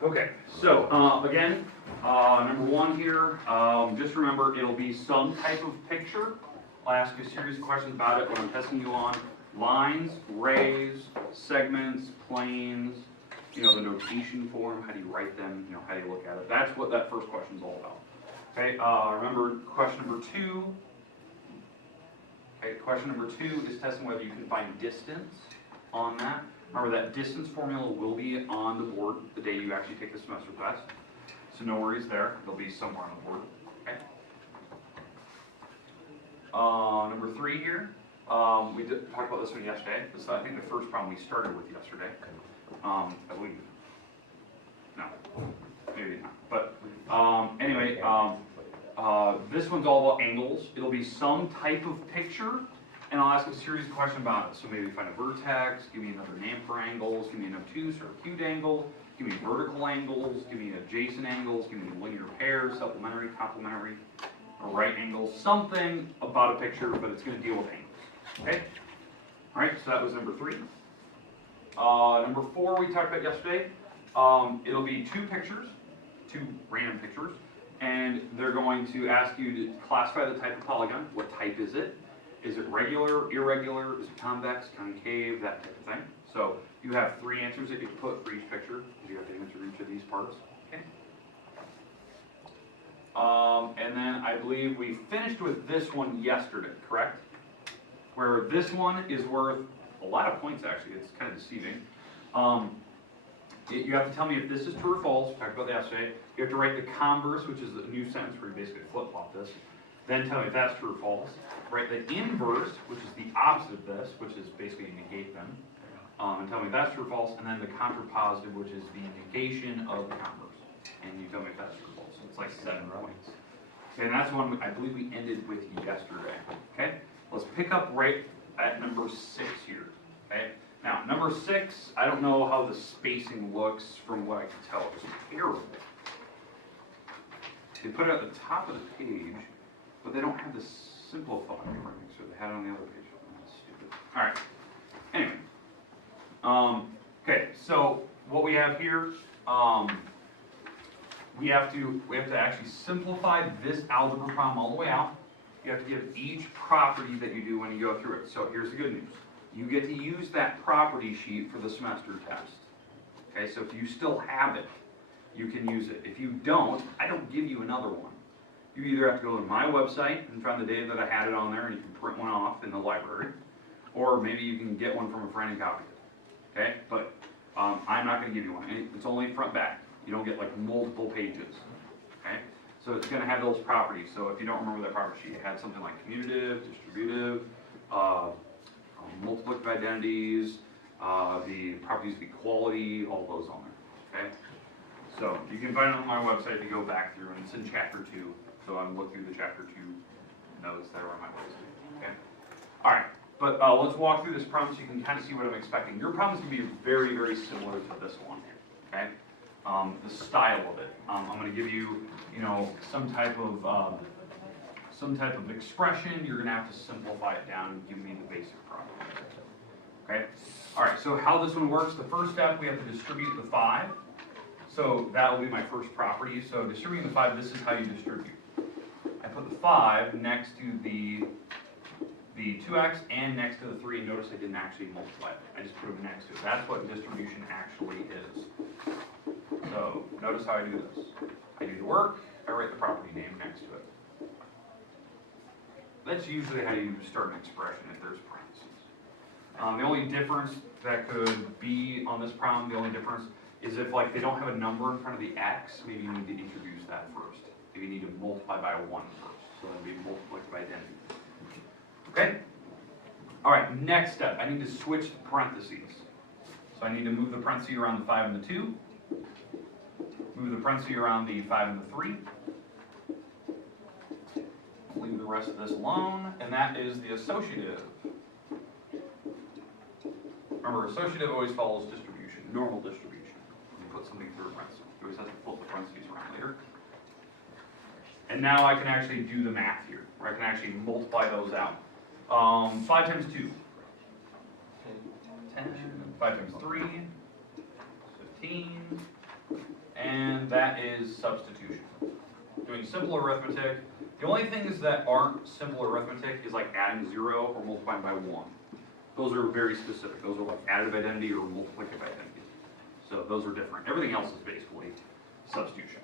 Okay, so again, number one here, just remember it'll be some type of picture. I'll ask you a series of questions about it when I'm testing you on lines, rays, segments, planes, the notation for them, how do you write them, how do you look at it. That's what that first question is all about. Okay, remember question number two. Okay, question number two is testing whether you can find distance on that. Remember that distance formula will be on the board the day you actually take the semester test. So no worries there, it'll be somewhere on the board. Okay. Number three here, we did talk about this one yesterday. This is, I think, the first problem we started with yesterday. I believe. No, maybe not. But anyway, this one's all about angles. It'll be some type of picture, and I'll ask a series of questions about it. So maybe find a vertex, give me another name for angles, give me an obtuse or acute angle, give me vertical angles, give me adjacent angles, give me linear pairs, supplementary, complementary, or right angles, something about a picture, but it's going to deal with angles. Okay? All right, so that was number three. Number four we talked about yesterday. It'll be two random pictures, and they're going to ask you to classify the type of polygon. What type is it? Is it regular, irregular, is it convex, concave, that type of thing. So you have three answers that you put for each picture. You have to answer each of these parts. Okay. And then I believe we finished with this one yesterday, correct? Where this one is worth a lot of points, actually. It's kind of deceiving. You have to tell me if this is true or false. We talked about that yesterday. You have to write the converse, which is a new sentence where you basically flip-flop this. Then tell me if that's true or false. Write the inverse, which is the opposite of this, which is basically negate them. And tell me if that's true or false. And then the contrapositive, which is the negation of the converse. And you tell me if that's true or false. So it's like 7 points. Okay, and that's one I believe we ended with yesterday. Okay? Let's pick up right at number 6 here. Okay? Now, number 6, I don't know how the spacing looks from what I can tell. It's terrible. They put it at the top of the page, but they don't have the simplify right next to it. They had it on the other page. That's stupid. All right. Anyway. Okay, so what we have here, we have to actually simplify this algebra problem all the way out. You have to give each property that you do when you go through it. So here's the good news. You get to use that property sheet for the semester test. Okay, so if you still have it, you can use it. If you don't, I don't give you another one. You either have to go to my website and find the data that I had it on there and you can print one off in the library, or maybe you can get one from a friend and copy it. Okay, but I'm not going to give you one. It's only front back. You don't get like multiple pages. Okay, so it's going to have those properties. So if you don't remember that property sheet, it had something like commutative, distributive, multiplicative identities, the properties of equality, all those on there. Okay, so you can find it on my website if you go back through, and it's in chapter 2. So I'm looking through the chapter 2 notes that are on my website. Okay, all right. But let's walk through this problem so you can kind of see what I'm expecting. Your problem is going to be very, very similar to this one. Okay, the style of it. I'm going to give you, some type of expression. You're going to have to simplify it down and give me the basic problem. Okay. All right. So how this one works? The first step, we have to distribute the 5. So that will be my first property. So distributing the 5, this is how you distribute. I put the 5 next to the 2x and next to the 3. Notice I didn't actually multiply it. I just put them next to it. That's what distribution actually is. So notice how I do this. I do the work. I write the property name next to it. That's usually how you start an expression if there's parentheses. The only difference that could be on this problem, the only difference is if like they don't have a number in front of the x, maybe you need to introduce that first. Maybe you need to multiply by 1 first. So that'd be multiplied by identity. Okay? All right, next step, I need to switch the parentheses. So I need to move the parentheses around the 5 and the 2. Move the parentheses around the 5 and the 3. Leave the rest of this alone, and that is the associative. Remember, associative always follows distribution, normal distribution. When you put something through a parenthesis, you always have to flip the parentheses around later. And now I can actually do the math here, where I can actually multiply those out. 5 times 2. 10. 5 times 3. 15. and that is substitution. Doing simple arithmetic. The only things that aren't simple arithmetic is like adding 0 or multiplying by 1. Those are very specific. Those are like additive identity or multiplicative identity. So those are different. Everything else is basically substitution,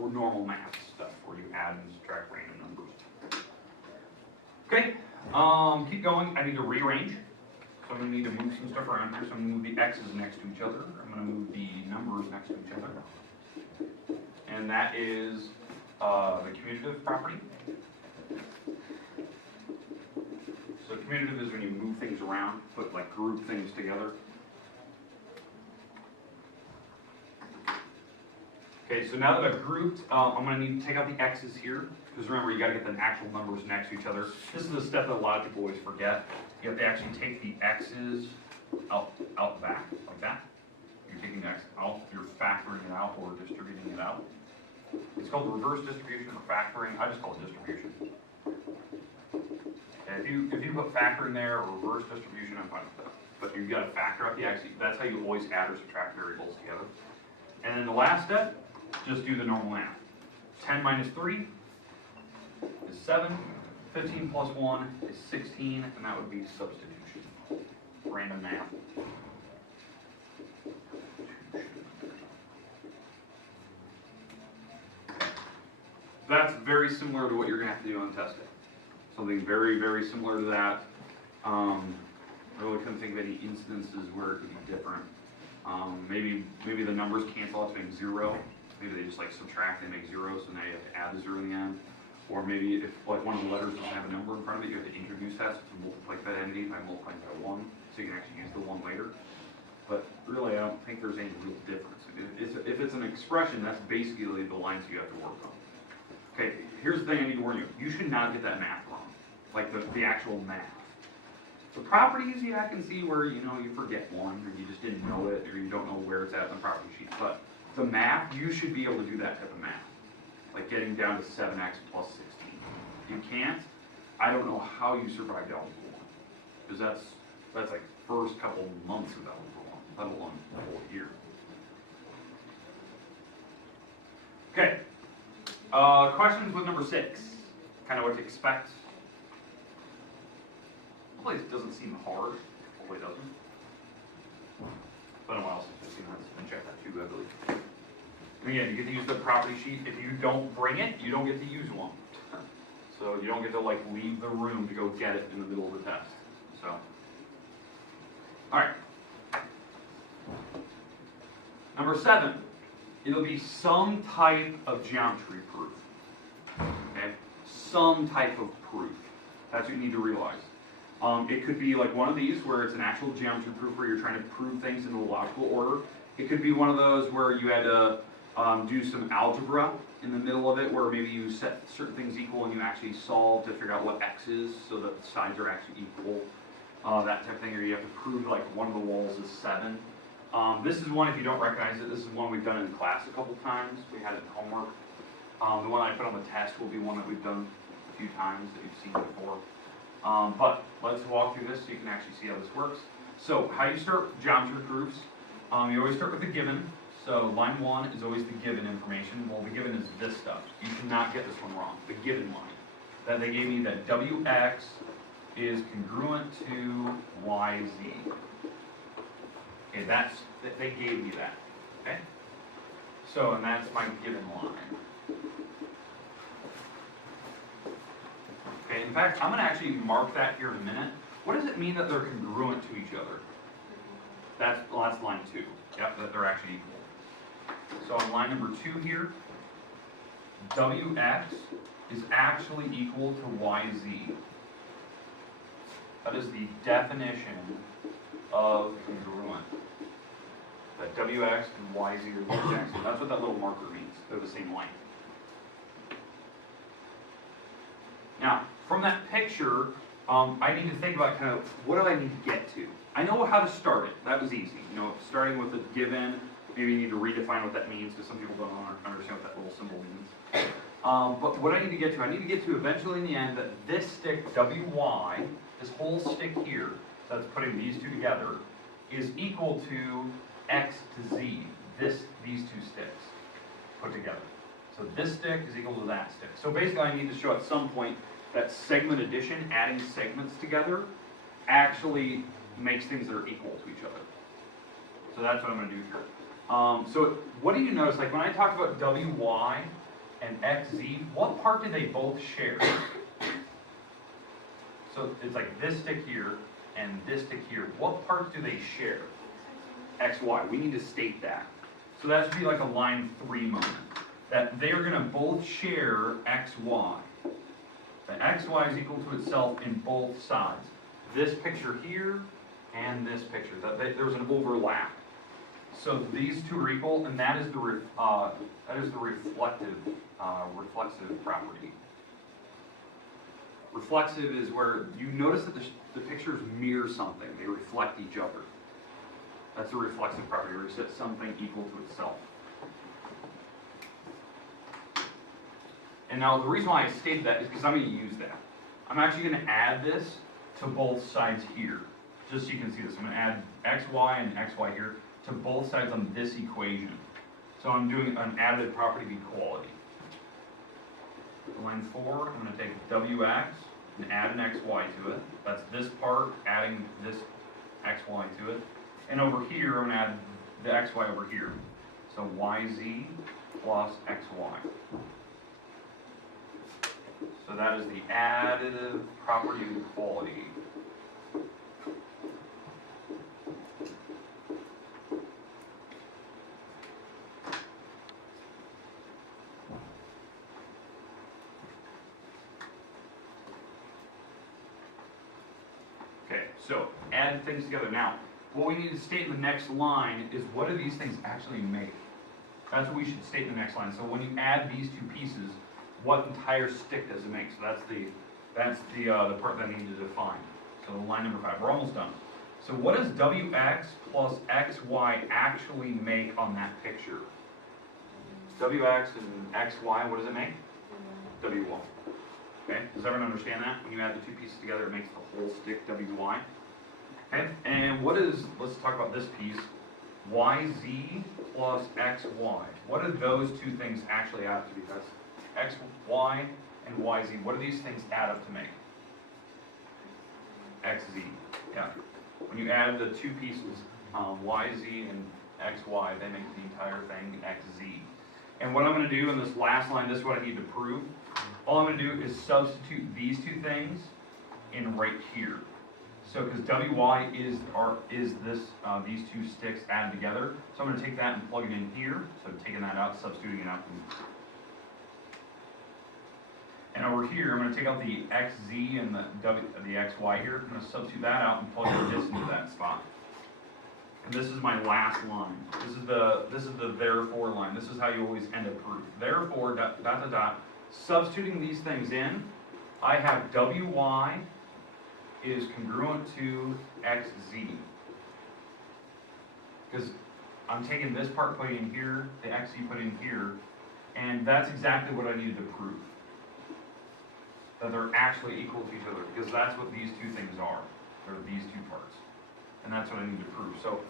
or normal math stuff where you add and subtract random numbers. Okay, keep going. I need to rearrange. So I'm going to need to move some stuff around here. So I'm going to move the x's next to each other. I'm going to move the numbers next to each other. And that is the commutative property. So commutative is when you move things around, put like group things together. Okay, so now that I've grouped, I'm going to need to take out the x's here, because remember, you got to get the actual numbers next to each other. This is a step that a lot of people always forget. You have to actually take the x's out back, like that. You're taking the x out, you're factoring it out or distributing it out. It's called reverse distribution or factoring. I just call it distribution. And if you put factoring there or reverse distribution, I'm fine with that. But you've got to factor out the x. That's how you always add or subtract variables together. And then the last step, just do the normal math. 10 minus 3 is 7. 15 plus 1 is 16, and that would be substitution. Random math. That's very similar to what you're going to have to do on test day. Something very, very similar to that. I really couldn't think of any instances where it could be different. Maybe the numbers cancel out to make 0. Maybe they just like subtract and make 0, so now you have to add the 0 in the end. Or maybe if like one of the letters doesn't have a number in front of it, you have to introduce that to multiply that entity by multiplying by 1, so you can actually use the 1 later. But really, I don't think there's any real difference. If it's an expression, that's basically the lines you have to work on. Okay, here's the thing I need to warn you. You should not get that math wrong, like the actual math. The properties, yeah, I can see where, you forget one, or you just didn't know it, or you don't know where it's at in the property sheet. But the math, you should be able to do that type of math, like getting down to 7x plus 16. If you can't, I don't know how you survived Algebra 1, because that's like first couple months of Algebra 1, let alone the whole year. Okay, questions with number 6, kind of what to expect. Hopefully it doesn't seem hard, hopefully it doesn't. It's been a while since I've seen that, and check that too, I believe. And again, you get to use the property sheet. If you don't bring it, you don't get to use one. So you don't get to like leave the room to go get it in the middle of the test. So, all right. Number 7, it'll be some type of geometry proof. Okay, some type of proof. That's what you need to realize. It could be like one of these where it's an actual geometry proof where you're trying to prove things in a logical order. It could be one of those where you had to do some algebra in the middle of it where maybe you set certain things equal and you actually solve to figure out what x is so that the sides are actually equal. That type of thing, or you have to prove like one of the walls is 7. This is one, if you don't recognize it, this is one we've done in class a couple times. We had it in homework. The one I put on the test will be one that we've done a few times that you've seen before. But let's walk through this so you can actually see how this works. So how you start geometry proofs, you always start with the given. So line 1 is always the given information. Well, the given is this stuff. You cannot get this one wrong. The given line. That they gave me that Wx is congruent to YZ. Okay, they gave me that. Okay? So, and that's my given line. Okay, in fact, I'm going to actually mark that here in a minute. What does it mean that they're congruent to each other? That's line 2. Yep, that they're actually equal. So on line number 2 here, Wx is actually equal to YZ. That is the definition of congruent. That Wx and YZ are the exact same. That's what that little marker means. They're the same length. Now, from that picture, I need to think about kind of what do I need to get to? I know how to start it. That was easy. Starting with a given, maybe you need to redefine what that means because some people don't understand what that little symbol means. But what I need to get to eventually in the end that this stick, WY, this whole stick here, so that's putting these two together, is equal to X to Z, these two sticks. put together. So this stick is equal to that stick. So basically I need to show at some point that segment addition, adding segments together, actually makes things that are equal to each other. So that's what I'm going to do here. So what do you notice, like when I talked about WY and XZ, what part do they both share? So it's like this stick here and this stick here. What parts do they share? XY. We need to state that. So that should be like a line 3 moment. That they are going to both share XY. That XY is equal to itself in both sides. This picture here and this picture. There's an overlap. So these two are equal, and that is the reflexive property. Reflexive is where you notice that the pictures mirror something. They reflect each other. That's the reflexive property, where you set something equal to itself. And now the reason why I stated that is because I'm going to use that. I'm actually going to add this to both sides here, just so you can see this. I'm going to add xy and xy here to both sides on this equation. So I'm doing an additive property of equality. Line 4, I'm going to take wx and add an xy to it. That's this part adding this xy to it. And over here, I'm going to add the xy over here. So yz plus xy. So that is the additive property of equality. Okay, so add things together. Now, what we need to state in the next line is what do these things actually make? That's what we should state in the next line. So when you add these two pieces, what entire stick does it make? So that's the part that I need to define. So line number 5, we're almost done. So what does wx plus xy actually make on that picture? Wx and xy, what does it make? wy. Okay, does everyone understand that? When you add the two pieces together, it makes the whole stick wy. Okay, and what is, let's talk about this piece, yz plus xy. What do those two things actually add up to be? That's xy and yz. What do these things add up to make? xz. Yeah. When you add the two pieces, yz and xy, they make the entire thing xz. And what I'm going to do in this last line, this is what I need to prove. All I'm going to do is substitute these two things in right here. So because wy is these two sticks added together, so I'm going to take that and plug it in here. So I'm taking that out, substituting it out. And over here, I'm going to take out the xz and the xy here. I'm going to substitute that out and plug this into that spot. And this is my last line. This is the therefore line. This is how you always end a proof. Therefore, dot, dot, dot, dot. Substituting these things in, I have wy is congruent to xz. Because I'm taking this part, putting in here, the xz put in here, and that's exactly what I needed to prove. That they're actually equal to each other, because that's what these two things are. They're these two parts. And that's what I need to prove. So,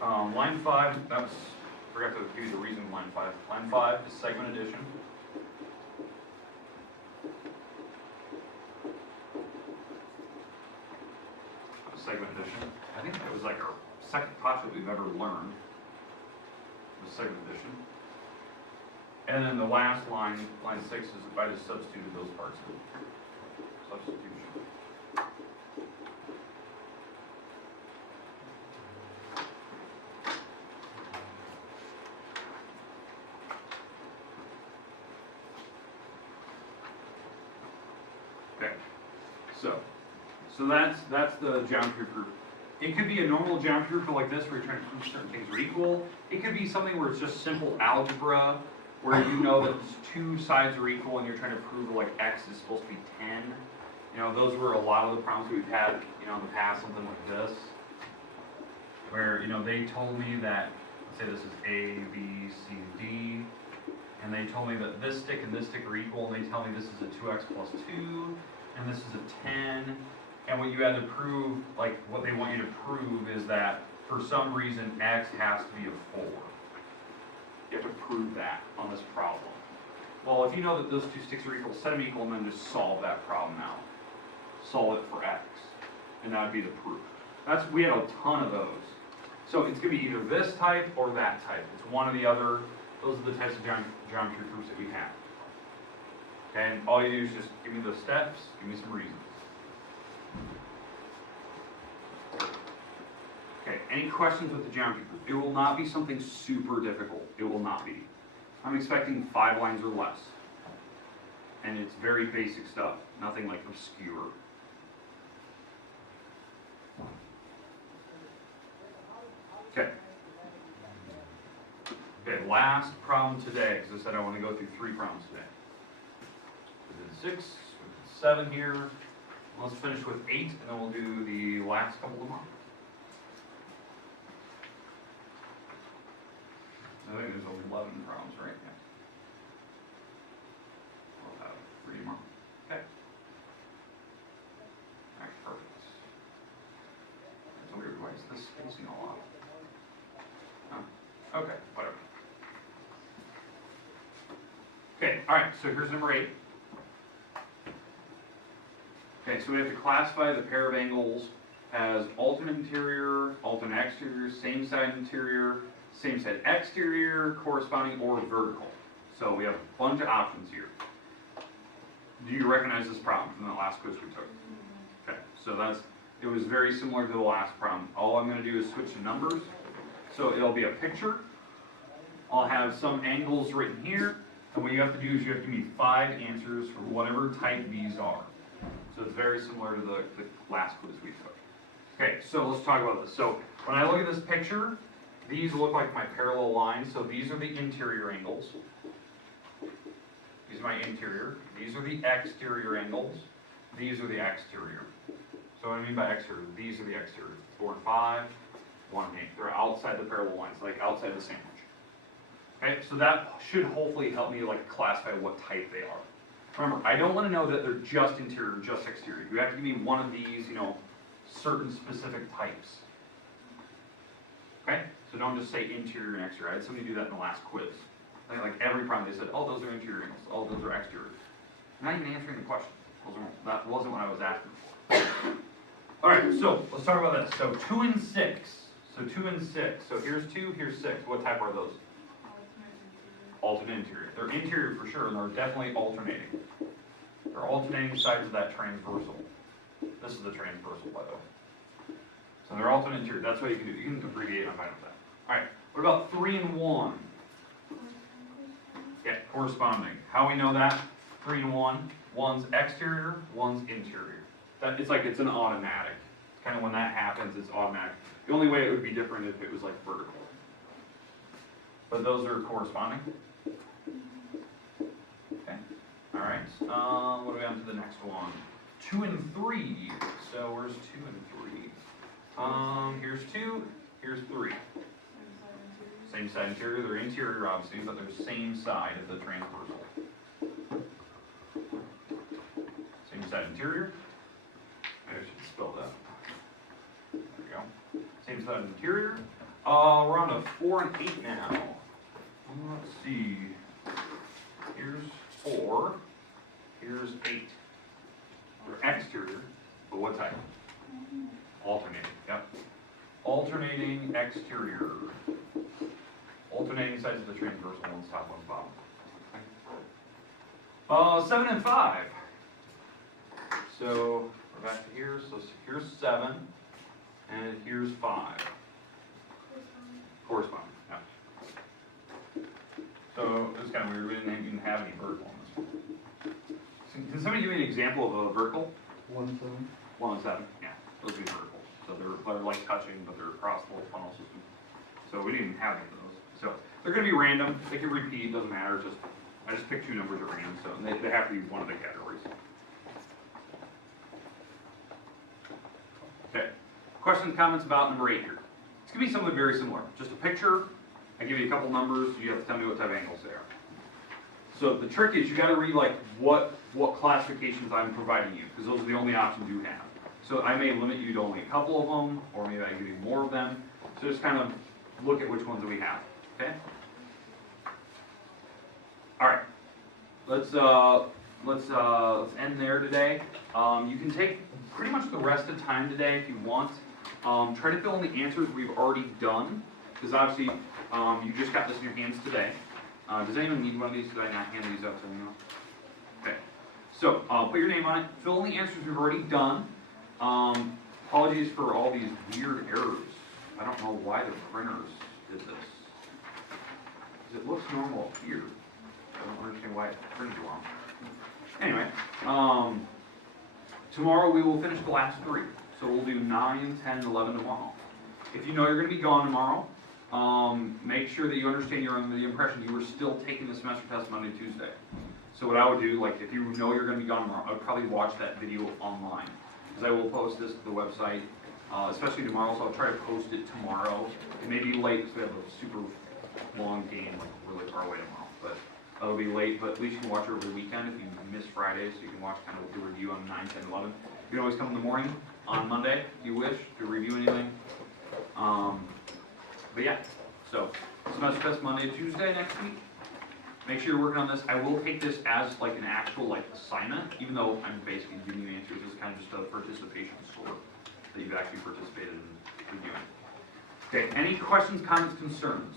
line 5, forgot to give you the reason line 5. Line 5 is segment addition. Segment addition. I think that was like our second class that we've ever learned, was segment addition. And then the last line, line 6, is if I just substituted those parts in. Substitution. Okay. So that's the geometry proof. It could be a normal geometry proof like this, where you're trying to prove certain things are equal. It could be something where it's just simple algebra, where you know that two sides are equal and you're trying to prove like x is supposed to be 10. You know, those were a lot of the problems we've had, you know, in the past, something like this. Where, you know, they told me that, let's say this is A, B, C, D, and they told me that this stick and this stick are equal, and they tell me this is a 2x plus 2, and this is a 10, and what you had to prove, like what they want you to prove is that for some reason x has to be a 4. You have to prove that on this problem. Well, if you know that those two sticks are equal, set them equal and then just solve that problem out. Solve it for x. And that would be the proof. We had a ton of those. So it's going to be either this type or that type. It's one or the other. Those are the types of geometry proofs that we have. And all you do is just give me the steps, give me some reasons. Okay, any questions with the geometry proof? It will not be something super difficult. It will not be. I'm expecting 5 lines or less. And it's very basic stuff, nothing like obscure. Okay. Okay, last problem today, because I said I want to go through 3 problems today. We did 6, we did 7 here. Let's finish with 8, and then we'll do the last couple tomorrow. I think there's 11 problems, right? Yeah. We'll have 3 tomorrow. Okay. Alright, perfect. It's weird, why is this spacing all off? Oh, okay, whatever. Okay, alright, so here's number 8. Okay, so we have to classify the pair of angles as alternate interior, alternate exterior, same side interior, same side exterior, corresponding, or vertical. So we have a bunch of options here. Do you recognize this problem from the last quiz we took? Okay, so it was very similar to the last problem. All I'm going to do is switch the numbers. So it'll be a picture. I'll have some angles written here. And what you have to do is you have to give me 5 answers for whatever type these are. So it's very similar to the last quiz we took. Okay, so let's talk about this. So when I look at this picture, these look like my parallel lines. So these are the interior angles. These are my interior. These are the exterior angles. These are the exterior. So what I mean by exterior, these are the exterior. 4 and 5, 1 and 8. They're outside the parallel lines, like outside the sandwich. Okay, so that should hopefully help me like classify what type they are. Remember, I don't want to know that they're just interior or just exterior. You have to give me one of these, certain specific types. Okay, so don't just say interior and exterior. I had somebody do that in the last quiz. I think like every problem they said, oh, those are interior angles, oh, those are exterior. I'm not even answering the question. That wasn't what I was asking for. All right, so let's talk about this. So 2 and 6. So 2 and 6. So here's 2, here's 6. What type are those? Alternate interior. They're interior for sure, and they're definitely alternating. They're alternating sides of that transversal. This is the transversal, by the way. So they're alternate interior. That's what you can do. You can abbreviate. I'm fine with that. All right. What about 3 and 1? Yeah, corresponding. How we know that? 3 and 1. One's exterior, one's interior. It's an automatic. Kind of when that happens, it's automatic. The only way it would be different if it was like vertical. But those are corresponding. Okay. All right. What are we on to the next one? 2 and 3. So where's 2 and 3? Here's 2. Here's 3. Same side interior. They're interior, obviously, but they're same side of the transversal. Same side interior. Maybe I should spell that. There we go. Same side interior. We're on to 4 and 8 now. Let's see. Here's 4. Here's 8. They're exterior, but what type? Alternating. Yep. Alternating exterior. Alternating sides of the transversal, one's top, one's bottom. 7 and 5. So we're back to here. So here's 7, and here's 5. Corresponding. Yeah. So it's kind of weird. We didn't even have any vertical on this one. So can somebody give me an example of a vertical? 1 and 7. 1 and 7. Yeah, those would be vertical. So they're like touching, but they're across the whole funnel system. So we didn't even have any of those. So they're going to be random. They can repeat. Doesn't matter. I just picked 2 numbers at random. So they have to be one of the categories. Okay. Questions, comments about number 8 here? It's going to be something very similar. Just a picture. I give you a couple numbers. You have to tell me what type of angles they are. So the trick is you got to read like what classifications I'm providing you, because those are the only options you have. So I may limit you to only a couple of them, or maybe I give you more of them. So just kind of look at which ones that we have. Okay. let's end there today. You can take pretty much the rest of time today if you want. Try to fill in the answers we've already done, because obviously you just got this in your hands today. Does anyone need one of these? Did I not hand these out to anyone? Okay. So put your name on it. Fill in the answers we've already done. Apologies for all these weird errors. I don't know why the printers did this. Because it looks normal up here. I don't understand why it printed wrong. Anyway, tomorrow we will finish the last 3. So we'll do 9, 10, 11 tomorrow. If you know you're going to be gone tomorrow, make sure that you understand you're under the impression you were still taking the semester test Monday, Tuesday. So what I would do, like if you know you're going to be gone tomorrow, I would probably watch that video online. Because I will post this to the website, especially tomorrow, so I'll try to post it tomorrow. It may be late because we have a super long game, like really far away tomorrow. But it'll be late, but at least you can watch it over the weekend if you miss Friday, so you can watch kind of the review on 9, 10, 11. You can always come in the morning on Monday if you wish to review anything. But yeah, so semester test Monday, Tuesday next week. Make sure you're working on this. I will take this as like an actual like assignment, even though I'm basically giving you answers. This is kind of just a participation score that you've actually participated in reviewing. Okay, any questions, comments, concerns?